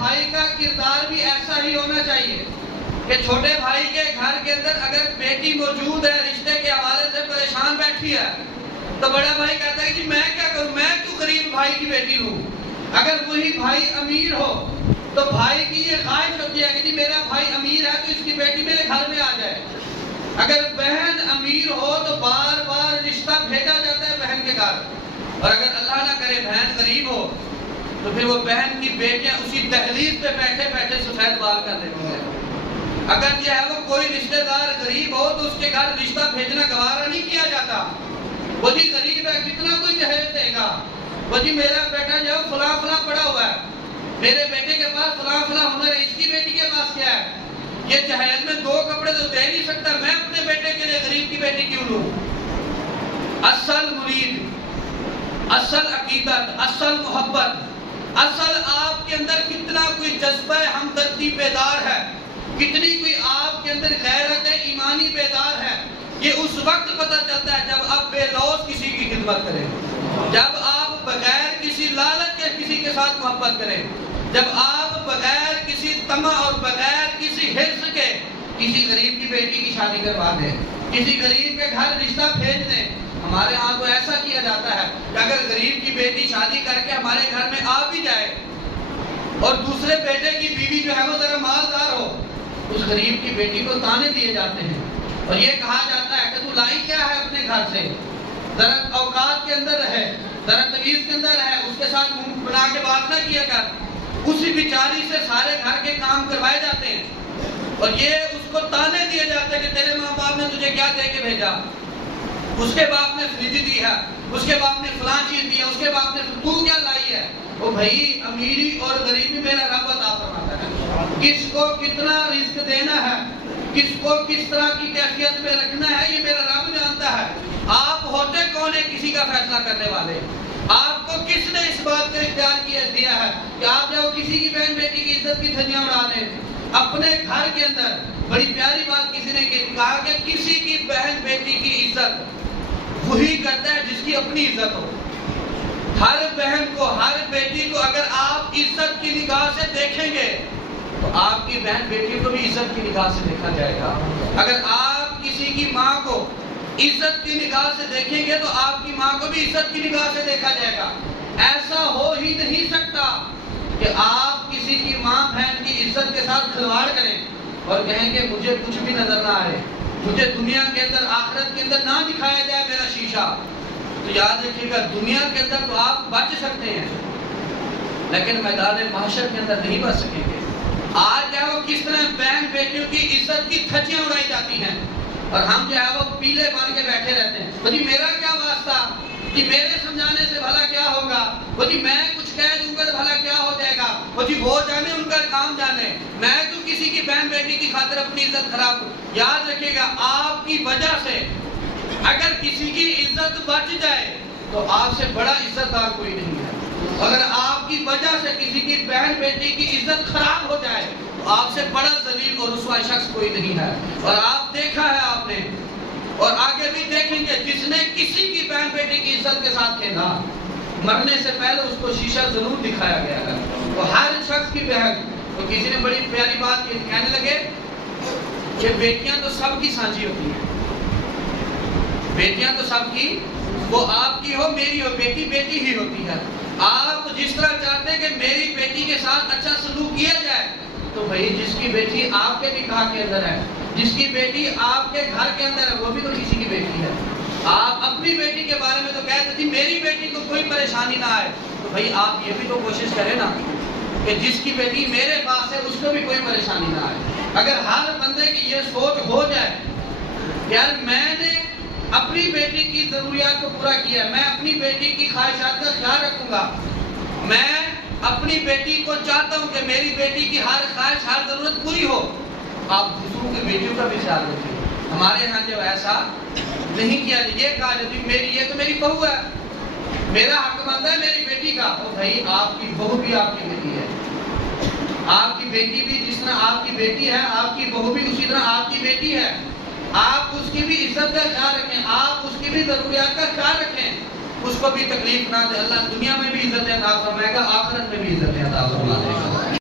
بھائی کا کردار بھی ایسا ہی ہونا چاہیے کہ چھوٹے بھائی کے گھر کے اندر اگر بیٹی موجود ہے، رشتے کے حوالے سے پریشان بیٹھی ہے، تو بڑا بھائی کہتا ہے کہ میں کیا کروں، میں کیوں غریب بھائی کی بیٹی لوں۔ اگر وہی بھائی امیر ہو تو بھائی کی یہ خواہش ہوتی ہے کہ جی میرا بھائی امیر ہے تو اس کی بیٹی میرے گھر میں آ جائے۔ اگر بہن امیر ہو تو بار بار رشتہ بھیجا جاتا ہے بہن کے گھر، اور اگر اللہ نہ کرے بہن غریب ہو تو پھر وہ بہن کی بیٹیاں اسی دہلیز پہ بیٹھے بیٹھے سفید بال کر دیتی ہیں۔ اگر جو ہے وہ کوئی رشتہ دار غریب ہو تو اس کے گھر رشتہ بھیجنا گوارا نہیں کیا جاتا۔ وہ جی غریب ہے، کتنا کوئی جہیز دے گا، وہ جی میرا بیٹا جو ہے فلاں فلاں پڑا ہوا ہے، میرے بیٹے کے پاس فلاں فلاں ہنر ہے، اس کی بیٹی کے پاس کیا ہے، یہ جہیز میں 2 کپڑے تو دے نہیں سکتا، میں اپنے بیٹے کے لیے غریب کی بیٹی کیوں لوں۔ اصل مرید، اصل عقیدت، اصل محبت، اصل آپ کے اندر کتنا کوئی جذبہ ہمدردی بیدار ہے، کتنی کوئی آپ کے اندر غیرت ایمانی بیدار ہے، یہ اس وقت پتہ چلتا ہے جب آپ بے لوث کسی کی خدمت کریں، جب آپ بغیر کسی لالچ کے کسی کے ساتھ محبت کریں، جب آپ بغیر کسی طمع اور بغیر کسی حرص کے کسی غریب کی بیٹی کی شادی کروا دیں، کسی غریب کے گھر رشتہ بھیج دیں۔ ہمارے ہاں تو ایسا کیا جاتا ہے کہ اگر غریب کی بیٹی شادی کر کے ہمارے گھر میں آ بھی جائے اور دوسرے بیٹے کی بیوی جو ہے وہ ذرا مالدار ہو، اس غریب کی بیٹی کو تانے دیے جاتے ہیں اور یہ کہا جاتا ہے کہ تو لائی کیا ہے اپنے گھر سے، ذرا اوقات کے اندر رہے، ذرا تمیز کے اندر رہے، اس کے ساتھ منہ بنا کے بات نہ کیا کر۔ اسی بیچاری سے سارے گھر کے کام کروائے جاتے ہیں اور یہ اس کو تانے دیے جاتے ہیں کہ تیرے ماں باپ نے تجھے کیا دے کے بھیجا، اس کے باپ نے فریج دی ہے، اس کے باپ نے فلاں چیز دی ہے، اس کے باپ نے تو کیا لائی ہے۔ وہ بھائی امیری اور غریبی میرا رب عطا فرماتا ہے، کس کو کتنا رزق دینا ہے، کس کو کس طرح کی کیفیت میں رکھنا ہے، یہ میرا رب جانتا ہے۔ آپ ہوتے کون ہیں کسی کا فیصلہ کرنے والے؟ آپ کو کس نے اس بات کا اختیار دیا ہے کہ آپ جاؤ کسی کی بہن بیٹی کی عزت کی دھجیاں اڑا دیں؟ اپنے گھر کے اندر بڑی پیاری بات کسی نے کہا کہ کسی کی بہن بیٹی کی عزت وہی کرتا ہے جس کی اپنی عزت ہو۔ ہر بہن کو، ہر بیٹی کو اگر آپ عزت کی نگاہ سے دیکھیں گے تو آپ کی بہن بیٹی کو بھی عزت کی نگاہ سے دیکھا جائے گا۔ اگر آپ کسی کی ماں کو عزت کی نگاہ سے دیکھیں گے تو آپ کی ماں کو بھی عزت کی نگاہ سے دیکھا جائے گا۔ ایسا ہو ہی نہیں سکتا کہ آپ کسی کی ماں بہن کی عزت کے ساتھ کھلواڑ کریں اور کہیں کہ مجھے کچھ بھی نظر نہ آئے، مجھے دنیا کے اندر آخرت کے اندر نہ دکھایا جائے میرا شیشہ۔ تو یاد رکھیے گا دنیا کے اندر تو آپ بچ سکتے ہیں لیکن میدان محشر کے اندر نہیں بچ سکیں گے۔ آج جو ہے وہ کس طرح بہن بیٹیوں کی عزت کی دھجیاں اڑائی جاتی ہیں اور ہم جو ہے وہ پیلے بن کے بیٹھے رہتے ہیں۔ وہ جی میرا کیا واسطہ، جی میرے سمجھانے سے بھلا کیا ہوگا، وہ جی میں کچھ کہہ دوں گا تو بھلا کیا ہو جائے گا، وہ جی وہ جانے ان کا کام جانے، میں تو کسی کی بہن بیٹی کی خاطر اپنی عزت خراب ہوں۔ یاد رکھیے گا آپ کی وجہ سے اگر کسی کی عزت بچ جائے تو آپ سے بڑا عزت دار کوئی نہیں ہے۔ اگر آپ کی وجہ سے کسی کی بہن بیٹی کی عزت خراب ہو جائے تو آپ سے بڑا ذلیل اور رسوا شخص کوئی نہیں ہے۔ اور آپ دیکھا ہے آپ نے اور آگے بھی دیکھیں گے جس نے کسی کی بہن بیٹی کی عزت کے ساتھ کھیلا مرنے سے پہلے اس کو شیشہ ضرور دکھایا گیا ہے۔ تو ہر شخص کی بہن، تو کسی نے بڑی پیاری بات کہنے لگے کہ بیٹیاں تو سب کی سانجی ہوتی ہیں، بیٹیاں تو سب کی، وہ آپ کی ہو میری ہو، بیٹی بیٹی ہی ہوتی ہے۔ آپ جس طرح چاہتے ہیں کہ میری بیٹی کے ساتھ اچھا سلوک کیا جائے تو بھائی جس کی بیٹی آپ کے نکاح کے اندر ہے، جس کی بیٹی آپ کے گھر کے اندر ہے، وہ بھی تو کسی کی بیٹی ہے۔ آپ اپنی بیٹی کے بارے میں تو کہتے تھے میری بیٹی کو کوئی پریشانی نہ آئے، تو بھائی آپ یہ بھی تو کوشش کریں نا کہ جس کی بیٹی میرے پاس ہے اس کو بھی کوئی پریشانی نہ آئے۔ اگر ہر بندے کی یہ سوچ ہو جائے یار میں نے اپنی بیٹی کی ضروریات کو پورا کیا، میں اپنی بیٹی کی خواہشات کا خیال رکھوں گا، میں اپنی بیٹی کو چاہتا ہوں کہ میری بیٹی کی ہر خواہش ہر ضرورت پوری ہو، آپ دوسروں کی بیٹیوں کا بھی خیال رکھیں۔ ہمارے یہاں جو ایسا نہیں کیا، یہ کہا جاتی میری یہ تو میری بہو ہے، میرا حق بنتا ہے میری بیٹی کا۔ تو بھائی آپ کی بہو بھی آپ کی بیٹی ہے، آپ کی بیٹی بھی جس طرح آپ کی بیٹی ہے، آپ کی بہو بھی اسی طرح آپ کی بیٹی ہے۔ آپ اس کی بھی عزت کا خیال رکھیں، آپ اس کی بھی ضروریات کا خیال رکھیں، اس کو بھی تکلیف نہ دے۔ اللہ دنیا میں بھی عزت عطا فرمائے گا، آخرت میں بھی عزت عطا فرمائے گا۔